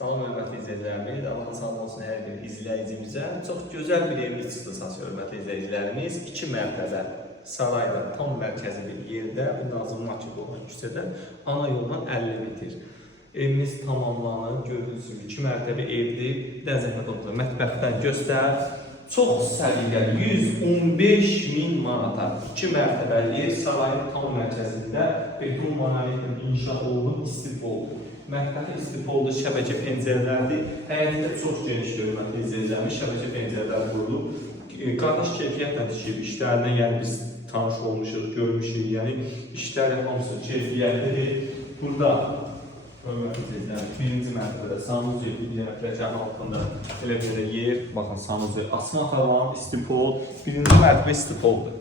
Salam hörmətli izləyicilərimiz, Allahın salam olsun hər bir izləyicimizə. Çox gözəl bir evimiz çıxdı sanki hörmətli izləyicilərimiz. 2 mərtəbə sarayda, tam mərkəzi bir yerdə, Nazım Makib olan küçədə, ana yoldan 50 metr. Evimiz tamamlanır, gördüyünüz gibi 2 mərtəbə evdir. Dəzəmət oldu, mətbəxdən göstər. Çox səliqəli, 115.000 manata 2 mərtəbəli ev sarayın tam mərkəzində beton monolitle inşa olunub, istif oldu. Mətbəxi istif oldu, şəbəkə pəncərələrdir. Həyətdə çox geniş hörmətli izləyicilərimiz, şəbəkə pəncərələr qurulub. Qardaş keyfiyyətlə tikib işlərindən, yəni biz tanış olmuşuq, görmüşük, yəni işləri hamısı keyfiyyətlidir. Burada hörmətli izləyicilərimiz, birinci mərtəbədə sanuzel, pilləkən altında elə belə yer, baxın sanuzel, asma tavan, istipol, birinci mərtəbə istipoldur.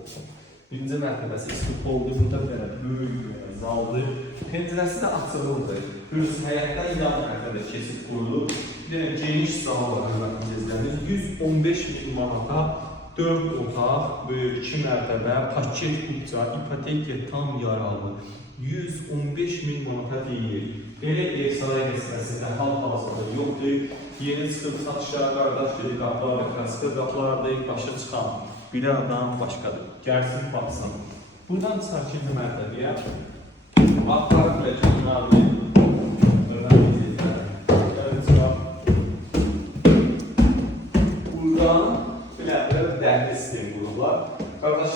Birinci mərtəbəsi istipoldur, burada belə böyük zaldır. Pəncərəsi də açılırdı. Hürs həyətdən yan mərtəbədə keçib qurulub. Bir dənə geniş zal var hörmətli izləyicilərimiz. 115.000 manata 4 otaq, böyük 2 mərtəbə, paket qutca, ipoteka tam yaralı. 115.000 manata deyil. Belə ev saray qəsrəsində hal-hazırda yoxdur. Yeni çıxıb satışlar, qardaş dedi, qapılar və klasikə qapılardır, başa çıxan bir adam başqadır. Gəlsin, baxsın. Buradan çıxar 2-ci mərtəbəyə. Atları pilləkənlərdir. Buradan bilənlər dəhli sistemi qurublar. Qardaş,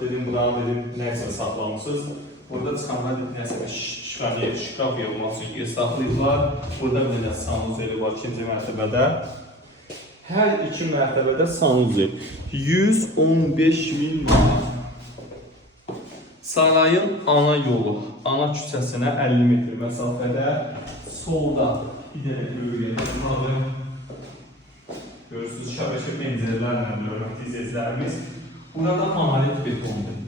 dedim, buradan dedim, nəyəsə saxlamışsınız. Burada çıxanlar nəyəsə şikaf yolmaq üçün yer saxlayıblar. Burada bir dənə sanuzeli var 2-ci mərtəbədə. Hər 2 mərtəbədə sanuzel. 115.000 manat. Sarayın ana yolu, ana küçəsinə 50 metr məsafədə, solda bir dənə böyük yerdir. Görürsünüz, şəbəkə pəncərələrlə hörmətli izləyicilərimiz. Burada monolit betondur.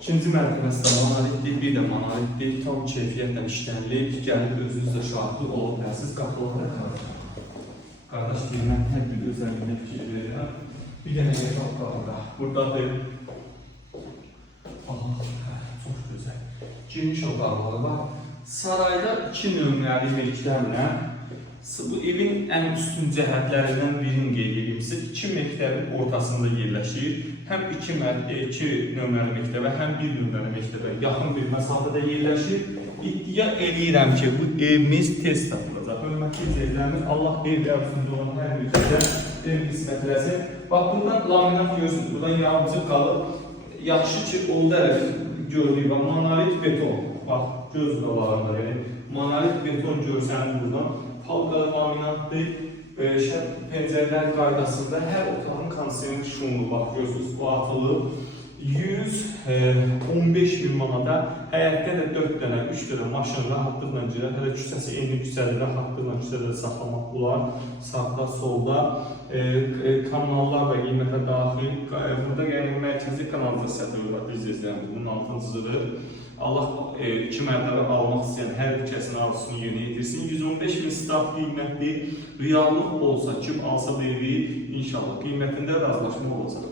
2-ci mərtəbəsi də monolitdir, bir də monolitdir. Tam keyfiyyətlə işlənilib, gəlib özünüzlə şahidlik ola bilərsiniz, qapıları da qardaş deyilən hər bir özəliyinə fikir verirəm. Bir dənə yemək qalır. Buradadır. Çox gözəl. Geniş otaqları var. Sarayda 2 nömrəli məktəblə bu evin ən üstün cəhətlərindən birini qeyd edilmişsə, 2 məktəbin ortasında yerləşir. Həm 2 nömrəli məktəbə, həm 1 nömrəli məktəbə yaxın bir məsafədə yerləşir. İddia edirəm ki, bu evimiz tez satılacaq. Hörmətli izləyicilərimiz, Allah ev ərzində olan hər bir kəsə ev qismət eləsin. Bax, buradan laminat görürsünüz, buradan yardımcı qalıb. Yaxşı ki, oldu görürük, monolit beton, bax, göz qalarında, yəni, monolit beton görsəniz buradan, halqalı laminatdır, pəncərələr qaydasında hər otağın kondisioner şumlu, bax, görürsünüz, bu atılıb, 115.000 manata, həyətdə də 4 dənə, 3 dənə maşın rahatlıqla girər, hələ küçəsi eyni küçədə, rahatlıqla küçədə saxlamaq olar, sağda, solda, kanallar və qiymətə daxil, burada yəni mərkəzi kanalizasiya biz izləyəmiz, bunun altını çizilir. Allah 2 mərtəbə almaq istəyən hər bir kəsin arzusunu yerinə yetirsin. 115.000 start qiymətli, reallıq olsa, kim alsa da evi, inşallah qiymətində razılaşma olacaq.